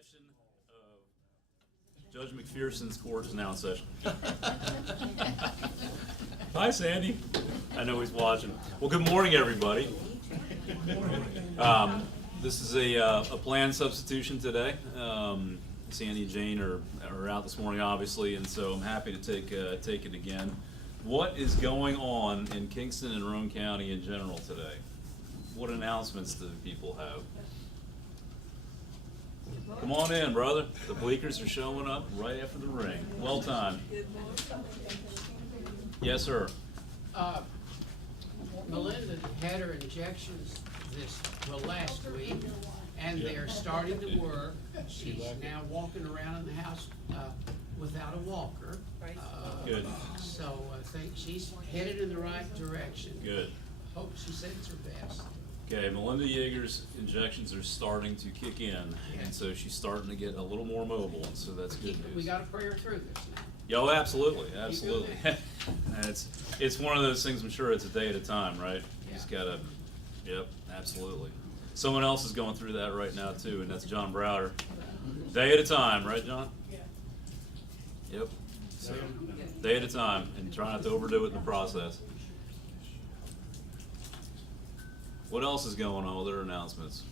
session of Judge McPherson's court is now in session. Hi, Sandy. I know he's watching. Well, good morning, everybody. This is a planned substitution today. Sandy and Jane are out this morning, obviously, and so I'm happy to take it again. What is going on in Kingston and Roane County in general today? What announcements do people have? Come on in, brother. The Bleakers are showing up right after the ring. Well timed. Yes, sir. Melinda had her injections last week, and they're starting to work. She's now walking around in the house without a walker. Good. So I think she's headed in the right direction. Good. Hope she said it's her best. Okay, Melinda Yeager's injections are starting to kick in, and so she's starting to get a little more mobile, and so that's good news. We got to pray her through this now. Yo, absolutely, absolutely. It's one of those things. I'm sure it's a day at a time, right? You just gotta. Yep, absolutely. Someone else is going through that right now too, and that's John Browder. Day at a time, right, John? Yep. So, day at a time, and try not to overdo it in the process. What else is going on with their announcements?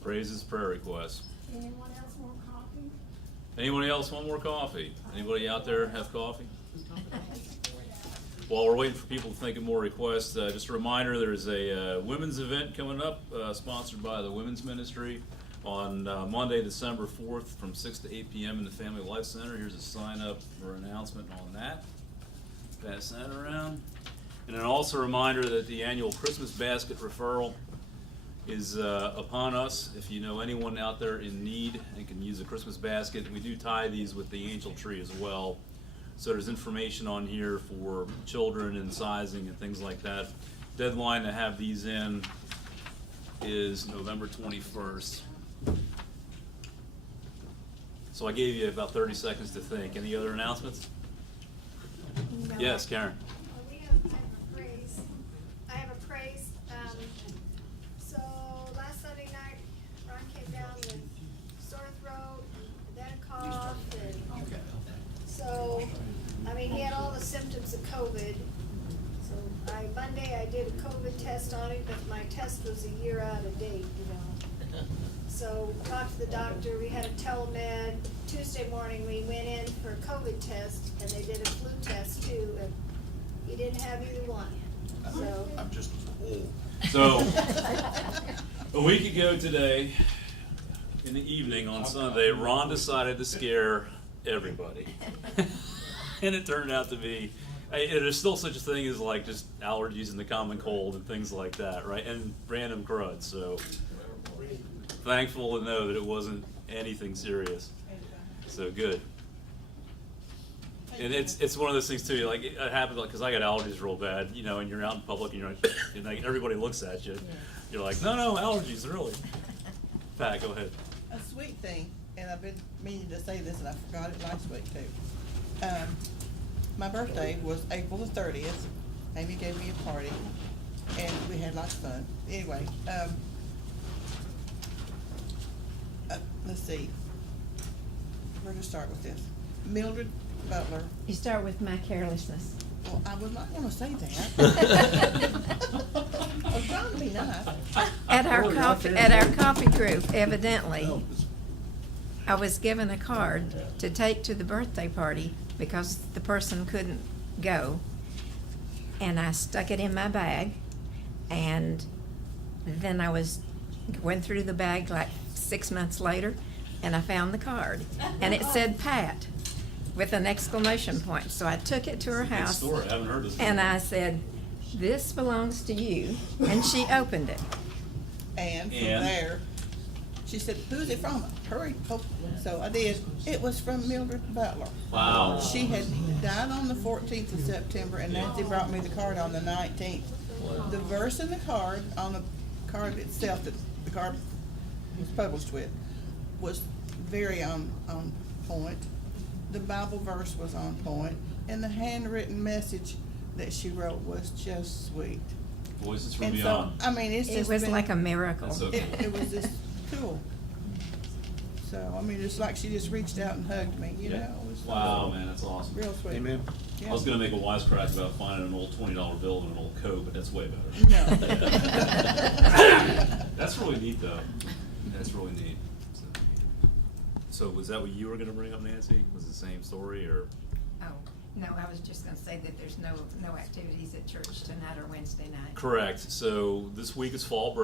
Praises, prayer requests. Anyone else want coffee? Anybody else want more coffee? Anybody out there have coffee? While we're waiting for people to think of more requests, just a reminder, there's a women's event coming up, sponsored by the Women's Ministry on Monday, December 4th from 6 to 8 p.m. in the Family Life Center. Here's a sign up for an announcement on that. Pass that around. And then also a reminder that the annual Christmas basket referral is upon us. If you know anyone out there in need and can use a Christmas basket, and we do tie these with the angel tree as well. So there's information on here for children and sizing and things like that. Deadline to have these in is November 21st. So I gave you about 30 seconds to think. Any other announcements? No. Yes, Karen. I have a praise. I have a praise. So last Sunday night, Ron came down with sore throat, and then cough, and so, I mean, he had all the symptoms of COVID. So Monday I did a COVID test on him, but my test was a year out of date, you know. So talked to the doctor, we had a telemed. Tuesday morning we went in for a COVID test, and they did a flu test too, and he didn't have either one, so. I'm just old. So, a week ago today, in the evening on Sunday, Ron decided to scare everybody. And it turned out to be, there's still such a thing as like just allergies and the common cold and things like that, right? And random crud, so thankful to know that it wasn't anything serious. So good. And it's one of those things too, like it happens like, cause I got allergies real bad, you know, and you're out in public and you're like, and like everybody looks at you. You're like, no, allergies, really. Pat, go ahead. A sweet thing, and I've been meaning to say this and I forgot it last week too. My birthday was April the 30th. Amy gave me a party and we had lots of fun. Anyway, let's see. Where to start with this? Mildred Butler. You start with my carelessness. Well, I was not gonna say that. I was trying to be nice. At our coffee group, evidently, I was given a card to take to the birthday party because the person couldn't go. And I stuck it in my bag, and then I went through the bag like 6 months later, and I found the card. And it said Pat with an exclamation point. So I took it to her Good house. story. I haven't heard this And before. I said, "This belongs to you." And she opened it. And from And? there, she said, "Who's it from?" Hurry. Oh, so I did. It was from Mildred Butler. Wow. She had died on the 14th of September, and Nancy brought me the card on the 19th. The verse in the card, on the card itself that the card was published with, was very on point. The Bible verse was on point, and the handwritten message that she wrote was just sweet. Voices from And so, beyond. I mean, it's It just was been- like a miracle. That's okay. It was just cool. So, I mean, it's like she just reached out and hugged me, you know? It was Wow, man, that's awesome. real sweet. Amen. I was gonna make a wisecrack about finding an old $20 bill in an old coat, but that's way better. No. That's really neat, though. That's really neat. So was that what you were gonna bring up, Nancy? Was it the same story, or? Oh, no, I was just gonna say that there's no activities at church tonight or Wednesday night. Correct. So this week is fall break.